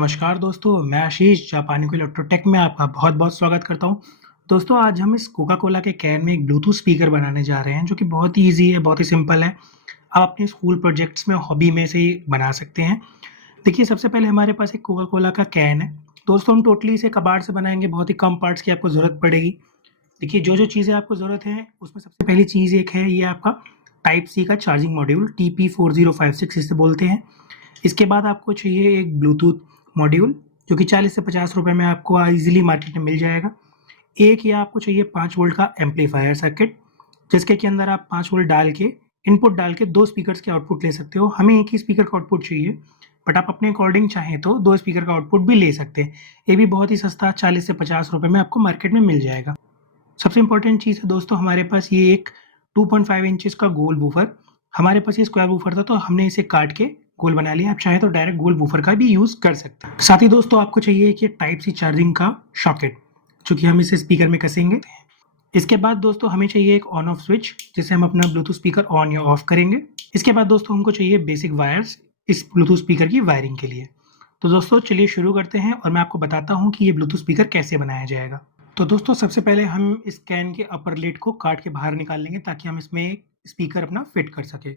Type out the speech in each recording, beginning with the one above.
नमस्कार दोस्तों, मैं आशीष जापानी को इलेक्ट्रोटेक में आपका बहुत-बहुत स्वागत करता हूँ। दोस्तों, आज हम इस कोका कोला के कैन में एक ब्लूटूथ स्पीकर बनाने जा रहे हैं, जो कि बहुत ही ईज़ी है, बहुत ही सिंपल है। आप अपने स्कूल प्रोजेक्ट्स में, हॉबी में से ही बना सकते हैं। देखिए, सबसे पहले हमारे पास एक कोका कोला का कैन है। दोस्तों, हम टोटली इसे कबाड़ से बनाएँगे, बहुत ही कम पार्ट्स की आपको ज़रूरत पड़ेगी। देखिए, जो-जो चीज़ें आपको ज़रूरत है, उसमें सबसे पहली चीज़ एक है, ये आपका टाइप सी का चार्जिंग मॉड्यूल, TP4056 इसे बोलते हैं। इसके बाद आपको चाहिए एक ब्लूटूथ मॉड्यूल, जो कि 40 से ₹50 में आपको ईज़िली मार्केट में मिल जाएगा। एक ये आपको चाहिए 5 वोल्ट का एम्पलीफायर सर्किट, जिसके के अंदर आप 5 वोल्ट डाल के, इनपुट डाल के 2 स्पीकर्स के आउटपुट ले सकते हो। हमें एक ही स्पीकर का आउटपुट चाहिए, बट आप अपने अकॉर्डिंग चाहें तो 2 स्पीकर का आउटपुट भी ले सकते हैं। ये भी बहुत ही सस्ता 40 से ₹50 में आपको मार्केट में मिल जाएगा। सबसे इम्पोर्टेंट चीज़ है दोस्तों, हमारे पास ये एक 2.5 इंचेस का गोल वूफर, हमारे पास ये स्क्वायर वूफर था तो हमने इसे काट के गोल बना लिया। आप चाहें तो डायरेक्ट गोल वूफर का भी यूज़ कर सकते हैं। साथ ही दोस्तों आपको चाहिए एक ये टाइप सी चार्जिंग का सॉकेट, जो कि हम इसे स्पीकर में कसेंगे। इसके बाद दोस्तों हमें चाहिए एक ऑन ऑफ स्विच, जिससे हम अपना ब्लूटूथ स्पीकर ऑन या ऑफ करेंगे। इसके बाद दोस्तों हमको चाहिए बेसिक वायर्स इस ब्लूटूथ स्पीकर की वायरिंग के लिए। तो दोस्तों चलिए शुरू करते हैं और मैं आपको बताता हूँ कि ये ब्लूटूथ स्पीकर कैसे बनाया जाएगा। तो दोस्तों सबसे पहले हम इस कैन के अपर लिड को काट के बाहर निकाल लेंगे, ताकि हम इसमें स्पीकर अपना फिट कर सके।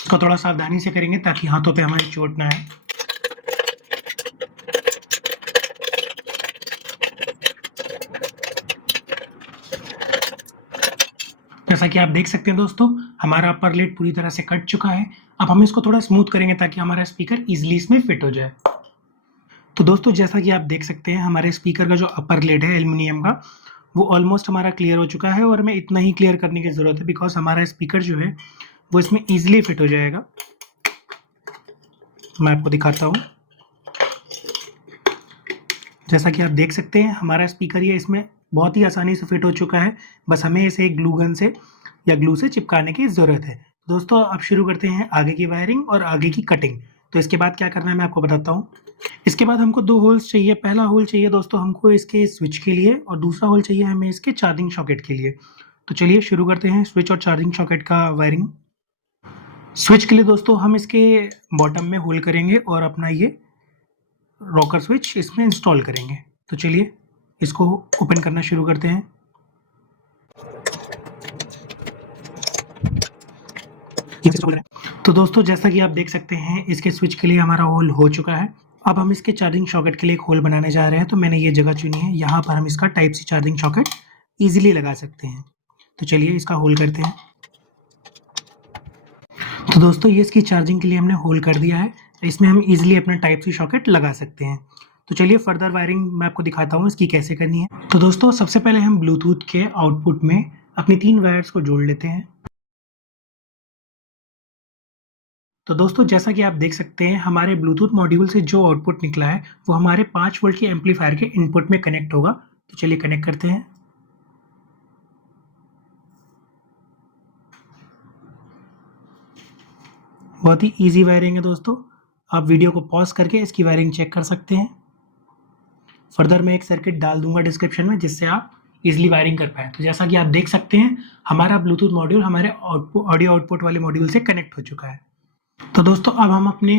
इसको थोड़ा सावधानी से करेंगे ताकि हाथों पे हमारी चोट ना आए। जैसा कि आप देख सकते हैं दोस्तों, हमारा अपर लिड पूरी तरह से कट चुका है। अब हम इसको थोड़ा स्मूथ करेंगे ताकि हमारा स्पीकर ईज़िली इसमें फिट हो जाए। तो दोस्तों जैसा कि आप देख सकते हैं, हमारे स्पीकर का जो अपर लिड है एल्युमिनियम का, वो ऑलमोस्ट हमारा क्लियर हो चुका है और हमें इतना ही क्लियर करने की ज़रूरत है, बिकॉज़ हमारा स्पीकर जो है वो इसमें ईज़िली फिट हो जाएगा। मैं आपको दिखाता हूँ। जैसा कि आप देख सकते हैं, हमारा स्पीकर ये इसमें बहुत ही आसानी से फिट हो चुका है। बस हमें इसे एक ग्लू गन से या ग्लू से चिपकाने की ज़रूरत है। दोस्तों अब शुरू करते हैं आगे की वायरिंग और आगे की कटिंग। तो इसके बाद क्या करना है मैं आपको बताता हूँ। इसके बाद हमको 2 होल्स चाहिए। पहला होल चाहिए दोस्तों हमको इसके स्विच के लिए, और दूसरा होल चाहिए हमें इसके चार्जिंग सॉकेट के लिए। तो चलिए शुरू करते हैं स्विच और चार्जिंग सॉकेट का वायरिंग। स्विच के लिए दोस्तों हम इसके बॉटम में होल करेंगे और अपना ये रॉकर स्विच इसमें इंस्टॉल करेंगे। तो चलिए इसको ओपन करना शुरू करते हैं। तो दोस्तों जैसा कि आप देख सकते हैं, इसके स्विच के लिए हमारा होल हो चुका है। अब हम इसके चार्जिंग सॉकेट के लिए एक होल बनाने जा रहे हैं। तो मैंने ये जगह चुनी है, यहाँ पर हम इसका type C charging socket easily लगा सकते हैं। तो चलिए इसका होल करते हैं। तो दोस्तों ये इसकी चार्जिंग के लिए हमने होल कर दिया है। इसमें हम ईजिली अपना टाइप सी सॉकेट लगा सकते हैं। तो चलिए फर्दर वायरिंग मैं आपको दिखाता हूँ इसकी कैसे करनी है। तो दोस्तों सबसे पहले हम ब्लूटूथ के आउटपुट में अपनी 3 वायर्स को जोड़ लेते हैं। तो दोस्तों जैसा कि आप देख सकते हैं, हमारे ब्लूटूथ मॉड्यूल से जो आउटपुट निकला है वो हमारे 5 वोल्ट के एम्पलीफायर के इनपुट में कनेक्ट होगा। तो चलिए कनेक्ट करते हैं। बहुत ही इजी वायरिंग है दोस्तों। आप वीडियो को पॉज करके इसकी वायरिंग चेक कर सकते हैं। फर्दर मैं एक सर्किट डाल दूंगा डिस्क्रिप्शन में, जिससे आप इजीली वायरिंग कर पाएँ। तो जैसा कि आप देख सकते हैं, हमारा ब्लूटूथ मॉड्यूल हमारे ऑडियो आउटपुट वाले मॉड्यूल से कनेक्ट हो चुका है। तो दोस्तों अब हम अपने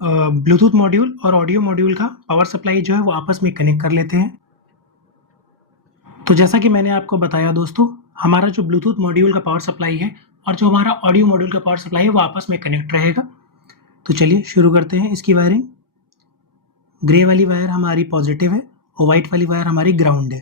ब्लूटूथ मॉड्यूल और ऑडियो मॉड्यूल का पावर सप्लाई जो है वो आपस में कनेक्ट कर लेते हैं। तो जैसा कि मैंने आपको बताया दोस्तों, हमारा जो ब्लूटूथ मॉड्यूल का पावर सप्लाई है और जो हमारा ऑडियो मॉड्यूल का पावर सप्लाई है वो आपस में कनेक्ट रहेगा। तो चलिए शुरू करते हैं इसकी वायरिंग। ग्रे वाली वायर हमारी पॉजिटिव है और वाइट वाली वायर हमारी ग्राउंड है।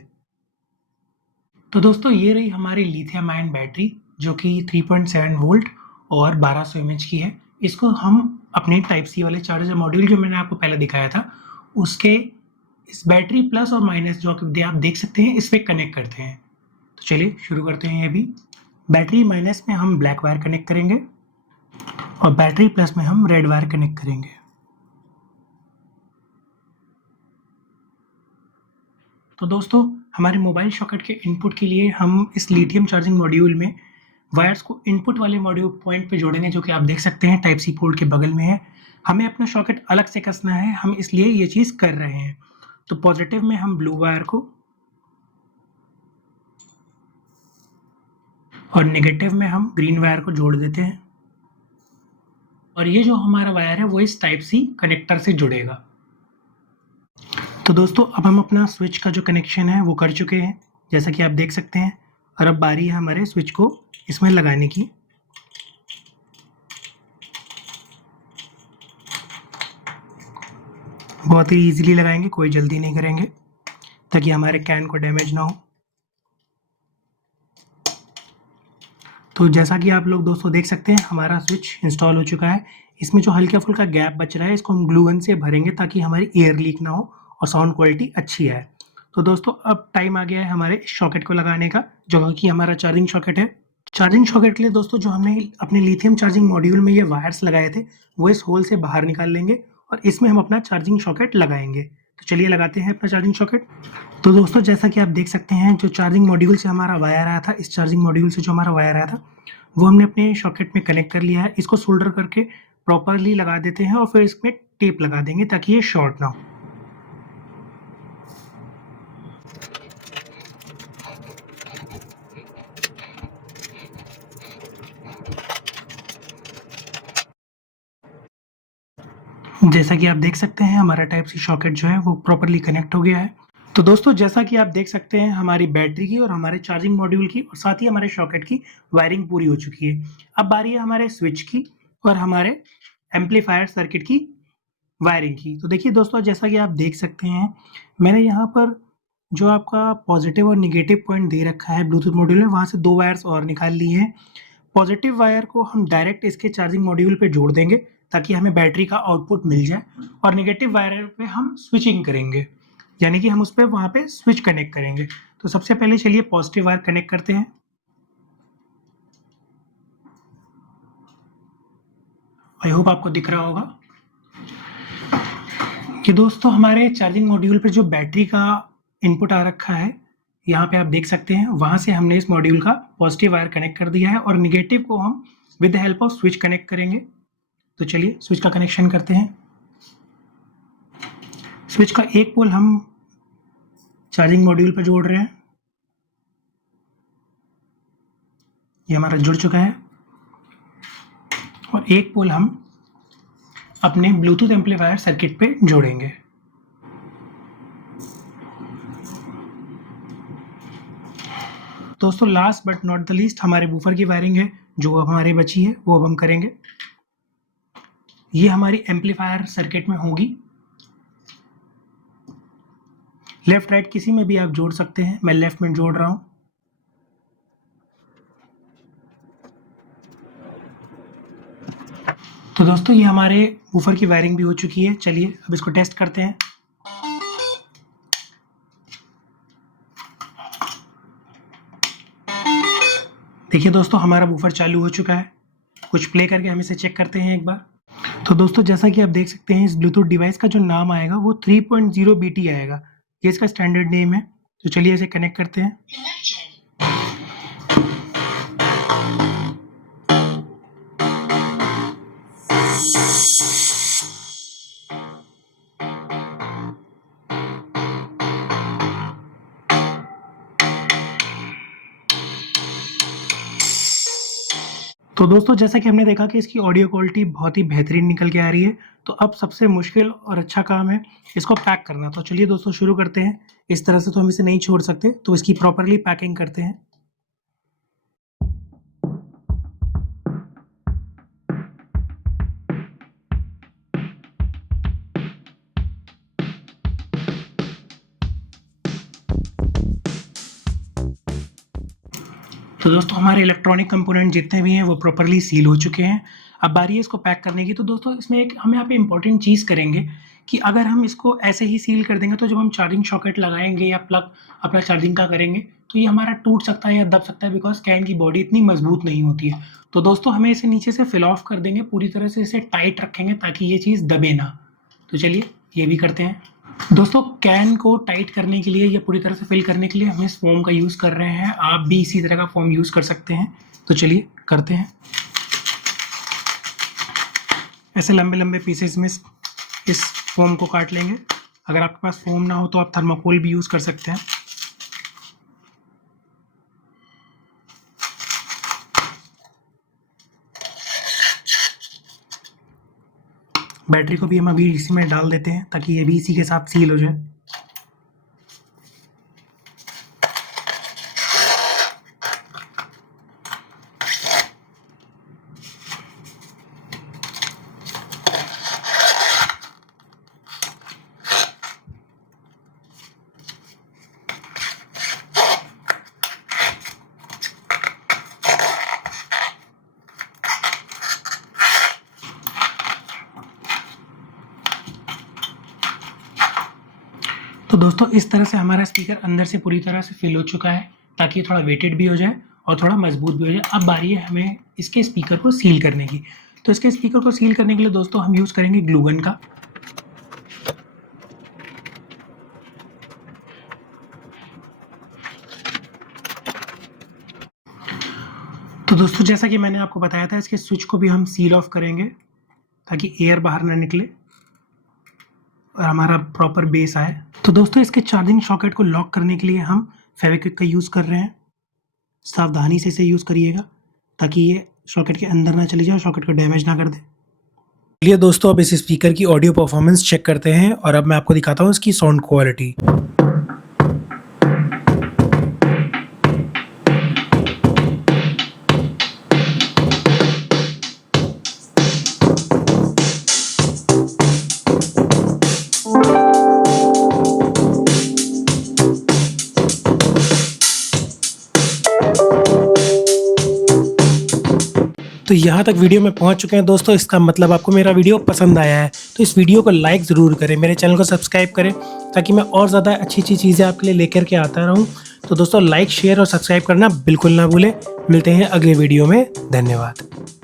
तो दोस्तों ये रही हमारी लिथियम आयन बैटरी, जो कि 3.7 वोल्ट और 1200 mAh की है। इसको हम अपने टाइप सी वाले चार्जर मॉड्यूल जो मैंने आपको पहले दिखाया था, उसके इस बैटरी प्लस और माइनस जो आप देख सकते हैं, इस पे कनेक्ट करते हैं। तो चलिए शुरू करते हैं। ये भी बैटरी माइनस में हम ब्लैक वायर कनेक्ट करेंगे और बैटरी प्लस में हम रेड वायर कनेक्ट करेंगे। तो दोस्तों हमारे मोबाइल सॉकेट के इनपुट के लिए हम इस लिथियम चार्जिंग मॉड्यूल में वायर्स को इनपुट वाले मॉड्यूल पॉइंट पे जोड़ेंगे, जो कि आप देख सकते हैं टाइप सी पोर्ट के बगल में है। हमें अपना सॉकेट अलग से कसना है, हम इसलिए ये चीज़ कर रहे हैं। तो पॉजिटिव में हम ब्लू वायर को और नेगेटिव में हम ग्रीन वायर को जोड़ देते हैं और ये जो हमारा वायर है वो इस टाइप सी कनेक्टर से जुड़ेगा। तो दोस्तों अब हम अपना स्विच का जो कनेक्शन है वो कर चुके हैं, जैसा कि आप देख सकते हैं। और अब बारी है हमारे स्विच को इसमें लगाने की। बहुत ही ईजिली लगाएंगे, कोई जल्दी नहीं करेंगे ताकि हमारे कैन को डैमेज ना हो। तो जैसा कि आप लोग दोस्तों देख सकते हैं हमारा स्विच इंस्टॉल हो चुका है। इसमें जो हल्का फुल्का गैप बच रहा है इसको हम ग्लू गन से भरेंगे ताकि हमारी एयर लीक ना हो और साउंड क्वालिटी अच्छी आए। तो दोस्तों अब टाइम आ गया है हमारे सॉकेट को लगाने का, जो कि हमारा चार्जिंग सॉकेट है। चार्जिंग सॉकेट के लिए दोस्तों जो हमने अपने लिथियम चार्जिंग मॉड्यूल में ये वायर्स लगाए थे वो इस होल से बाहर निकाल लेंगे और इसमें हम अपना चार्जिंग सॉकेट लगाएंगे। तो चलिए लगाते हैं अपना चार्जिंग सॉकेट। तो दोस्तों जैसा कि आप देख सकते हैं जो चार्जिंग मॉड्यूल से हमारा वायर आया था, इस चार्जिंग मॉड्यूल से जो हमारा वायर आया था वो हमने अपने सॉकेट में कनेक्ट कर लिया है। इसको सोल्डर करके प्रॉपरली लगा देते हैं और फिर इसमें टेप लगा देंगे ताकि ये शॉर्ट ना हो। जैसा कि आप देख सकते हैं हमारा टाइप सी सॉकेट जो है वो प्रॉपरली कनेक्ट हो गया है। तो दोस्तों जैसा कि आप देख सकते हैं हमारी बैटरी की और हमारे चार्जिंग मॉड्यूल की और साथ ही हमारे सॉकेट की वायरिंग पूरी हो चुकी है। अब बारी है हमारे स्विच की और हमारे एम्पलीफायर सर्किट की वायरिंग की। तो देखिए दोस्तों जैसा कि आप देख सकते हैं मैंने यहाँ पर जो आपका पॉजिटिव और निगेटिव पॉइंट दे रखा है ब्लूटूथ मॉड्यूल में, वहाँ से 2 वायर्स और निकाल लिए हैं। पॉजिटिव वायर को हम डायरेक्ट इसके चार्जिंग मॉड्यूल पे जोड़ देंगे ताकि हमें बैटरी का आउटपुट मिल जाए, और नेगेटिव वायर पे हम स्विचिंग करेंगे, यानी कि हम उस पे वहाँ पे स्विच कनेक्ट करेंगे। तो सबसे पहले चलिए पॉजिटिव वायर कनेक्ट करते हैं। आई होप आपको दिख रहा होगा कि दोस्तों हमारे चार्जिंग मॉड्यूल पर जो बैटरी का इनपुट आ रखा है, यहाँ पे आप देख सकते हैं वहाँ से हमने इस मॉड्यूल का पॉजिटिव वायर कनेक्ट कर दिया है और निगेटिव को हम with the help off switch connect करेंगे। तो चलिए स्विच का कनेक्शन करते हैं। स्विच का एक पोल हम चार्जिंग मॉड्यूल पर जोड़ रहे हैं, ये हमारा जुड़ चुका है। और एक पोल हम अपने ब्लूटूथ एम्पलीफायर सर्किट पे जोड़ेंगे। दोस्तों last but not the least हमारे बूफर की वायरिंग है जो हमारी बची है वो अब हम करेंगे। ये हमारी एम्पलीफायर सर्किट में होगी। लेफ्ट राइट किसी में भी आप जोड़ सकते हैं, मैं लेफ्ट में जोड़ रहा हूँ। तो दोस्तों ये हमारे बूफर की वायरिंग भी हो चुकी है। चलिए अब इसको टेस्ट करते हैं। देखिए दोस्तों हमारा बूफर चालू हो चुका है। कुछ प्ले करके हम इसे चेक करते हैं एक बार। तो दोस्तों जैसा कि आप देख सकते हैं इस ब्लूटूथ डिवाइस का जो नाम आएगा वो 3.0 BT आएगा, ये इसका स्टैंडर्ड नेम है। तो चलिए इसे कनेक्ट करते हैं। तो दोस्तों जैसा कि हमने देखा कि इसकी ऑडियो क्वालिटी बहुत ही बेहतरीन निकल के आ रही है। तो अब सबसे मुश्किल और अच्छा काम है इसको पैक करना। तो चलिए दोस्तों शुरू करते हैं। इस तरह से तो हम इसे नहीं छोड़ सकते, तो इसकी प्रॉपरली पैकिंग करते हैं। तो दोस्तों हमारे इलेक्ट्रॉनिक कंपोनेंट जितने भी हैं वो प्रॉपरली सील हो चुके हैं। अब बारी है इसको पैक करने की। तो दोस्तों इसमें एक हम यहाँ पे इम्पोर्टेंट चीज़ करेंगे कि अगर हम इसको ऐसे ही सील कर देंगे तो जब हम चार्जिंग सॉकेट लगाएंगे या प्लग अपना चार्जिंग का करेंगे तो ये हमारा टूट सकता है या दब सकता है, बिकॉज कैन की बॉडी इतनी मजबूत नहीं होती है। तो दोस्तों हमें इसे नीचे से फिल ऑफ कर देंगे, पूरी तरह से इसे टाइट रखेंगे ताकि ये चीज़ दबे ना। तो चलिए ये भी करते हैं। दोस्तों कैन को टाइट करने के लिए या पूरी तरह से फिल करने के लिए हम इस फोम का यूज़ कर रहे हैं। आप भी इसी तरह का फोम यूज़ कर सकते हैं। तो चलिए करते हैं। ऐसे लंबे लंबे पीसेस में इस फोम को काट लेंगे। अगर आपके पास फोम ना हो तो आप थर्माकोल भी यूज़ कर सकते हैं। बैटरी को भी हम अभी इसी में डाल देते हैं ताकि ये भी इसी के साथ सील हो जाए। तो दोस्तों इस तरह से हमारा स्पीकर अंदर से पूरी तरह से फिल हो चुका है ताकि ये थोड़ा वेटेड भी हो जाए और थोड़ा मजबूत भी हो जाए। अब बारी है हमें इसके स्पीकर को सील करने की। तो इसके स्पीकर को सील करने के लिए दोस्तों हम यूज़ करेंगे ग्लू गन का। तो दोस्तों जैसा कि मैंने आपको बताया था, इसके स्विच को भी हम सील ऑफ करेंगे ताकि एयर बाहर ना निकले और हमारा प्रॉपर बेस आए। तो दोस्तों इसके चार्जिंग सॉकेट को लॉक करने के लिए हम फेविक्विक का यूज़ कर रहे हैं। सावधानी से इसे यूज़ करिएगा ताकि ये सॉकेट के अंदर ना चली जाए और सॉकेट को डैमेज ना कर दे। चलिए दोस्तों अब इस स्पीकर की ऑडियो परफॉर्मेंस चेक करते हैं और अब मैं आपको दिखाता हूँ इसकी साउंड क्वालिटी। तो यहाँ तक वीडियो में पहुँच चुके हैं दोस्तों, इसका मतलब आपको मेरा वीडियो पसंद आया है। तो इस वीडियो को लाइक ज़रूर करें, मेरे चैनल को सब्सक्राइब करें ताकि मैं और ज़्यादा अच्छी अच्छी चीज़ें आपके लिए लेकर के आता रहूँ। तो दोस्तों लाइक शेयर और सब्सक्राइब करना बिल्कुल ना भूलें। मिलते हैं अगले वीडियो में। धन्यवाद।